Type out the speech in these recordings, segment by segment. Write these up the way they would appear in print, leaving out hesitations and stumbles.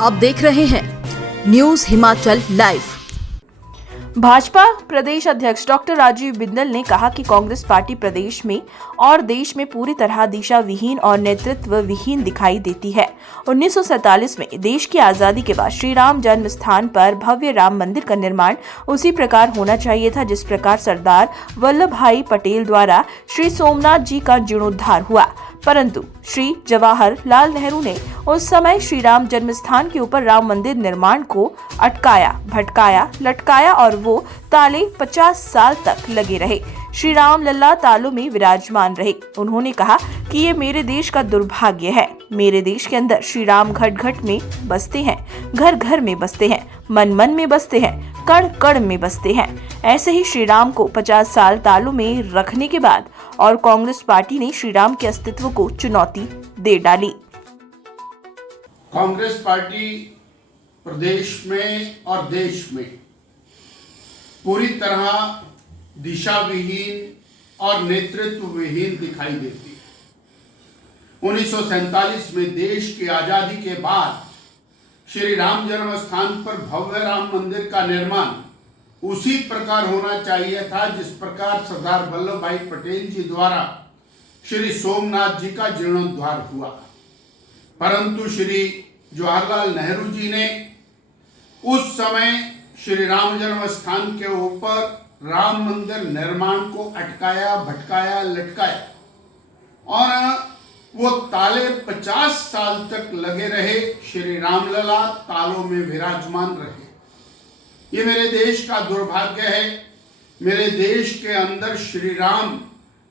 आप देख रहे हैं न्यूज हिमाचल लाइव। भाजपा प्रदेश अध्यक्ष डॉक्टर राजीव बिंदल ने कहा कि कांग्रेस पार्टी प्रदेश में और देश में पूरी तरह दिशा विहीन और नेतृत्व विहीन दिखाई देती है। 1947 में देश की आजादी के बाद श्री राम जन्म स्थान पर भव्य राम मंदिर का निर्माण उसी प्रकार होना चाहिए था जिस प्रकार सरदार वल्लभ भाई पटेल द्वारा श्री सोमनाथ जी का जीर्णोद्धार हुआ। परंतु श्री जवाहरलाल नेहरू ने उस समय श्री राम जन्म स्थान के ऊपर राम मंदिर निर्माण को अटकाया, भटकाया, लटकाया और वो ताले 50 साल तक लगे रहे। श्री राम लल्ला तालों में विराजमान रहे। उन्होंने कहा कि ये मेरे देश का दुर्भाग्य है। मेरे देश के अंदर श्री राम घट घट में बसते हैं, घर घर में बसते हैं, मन मन में बसते हैं, कण कण में बसते हैं। ऐसे ही श्री राम को 50 साल तालों में रखने के बाद और कांग्रेस पार्टी ने श्री राम के अस्तित्व को चुनौती दे डाली। कांग्रेस पार्टी प्रदेश में और देश में पूरी तरह दिशा विहीन और नेतृत्व विहीन दिखाई देती है। 1947 में देश की आजादी के बाद श्री राम जन्म स्थान पर भव्य राम मंदिर का निर्माण उसी प्रकार होना चाहिए था जिस प्रकार सरदार वल्लभ भाई पटेल जी द्वारा श्री सोमनाथ जी का जीर्णोद्धार हुआ। परंतु श्री जवाहरलाल नेहरू जी ने उस समय श्री राम जन्म स्थान के ऊपर राम मंदिर निर्माण को अटकाया, भटकाया, लटकाया और वो ताले 50 साल तक लगे रहे। श्री रामलला तालों में विराजमान रहे। ये मेरे देश का दुर्भाग्य है। मेरे देश के अंदर श्री राम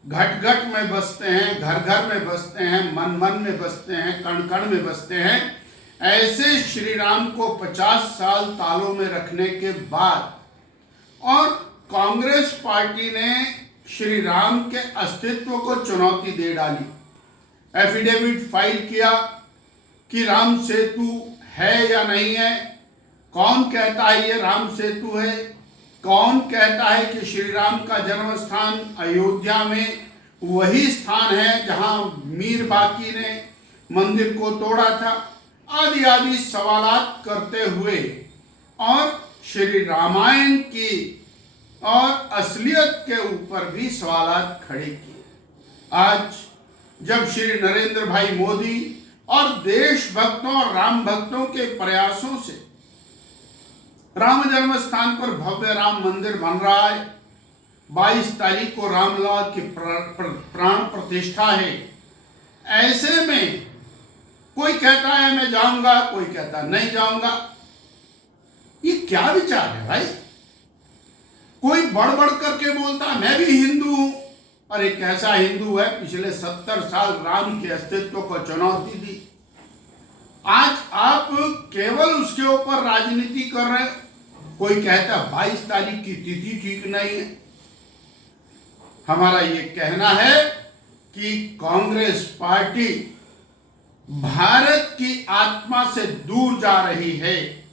घट घट में बसते हैं, घर घर में बसते हैं, मन मन में बसते हैं, कण कण में बसते हैं। ऐसे श्री राम को 50 साल तालों में रखने के बाद और कांग्रेस पार्टी ने श्री राम के अस्तित्व को चुनौती दे डाली। एफिडेविट फाइल किया कि राम सेतु है या नहीं है। कौन कहता है ये राम सेतु है? कौन कहता है कि श्री राम का जन्म स्थान अयोध्या में वही स्थान है जहां मीर बाकी ने मंदिर को तोड़ा था? आदि आदि सवालात करते हुए और श्री रामायण की और असलियत के ऊपर भी सवालात खड़े किए। आज जब श्री नरेंद्र भाई मोदी और देशभक्तों और राम भक्तों के प्रयासों से राम जन्म स्थान पर भव्य राम मंदिर बन रहा है, 22 तारीख को रामलला की प्राण प्रतिष्ठा है। ऐसे में कोई कहता है मैं जाऊंगा, कोई कहता नहीं जाऊंगा। ये क्या विचार है भाई? कोई बढ़ बढ़ करके बोलता मैं भी हिंदू हूं। अरे कैसा हिंदू है? पिछले 70 साल राम के अस्तित्व को चुनौती दी। आज आप केवल उसके ऊपर राजनीति कर रहे हैं। कोई कहता 22 तारीख की तिथि ठीक नहीं है। हमारा ये कहना है कि कांग्रेस पार्टी भारत की आत्मा से दूर जा रही है।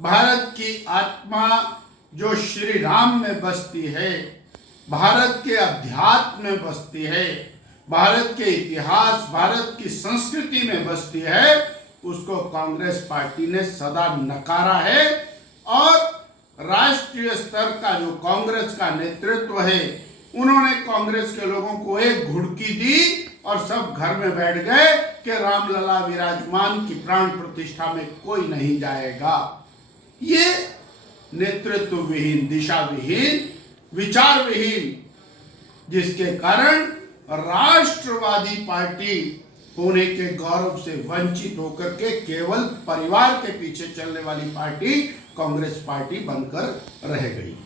भारत की आत्मा जो श्री राम में बसती है, भारत के अध्यात्म में बसती है, भारत के इतिहास, भारत की संस्कृति में बसती है, उसको कांग्रेस पार्टी ने सदा नकारा है। और राष्ट्रीय स्तर का जो कांग्रेस का नेतृत्व है, उन्होंने कांग्रेस के लोगों को एक घुड़की दी और सब घर में बैठ गए कि रामलला विराजमान की प्राण प्रतिष्ठा में कोई नहीं जाएगा। ये नेतृत्व विहीन, दिशा विहीन, विचार विहीन, जिसके कारण राष्ट्रवादी पार्टी होने के गौरव से वंचित होकर के केवल परिवार के पीछे चलने वाली पार्टी कांग्रेस पार्टी बनकर रह गई।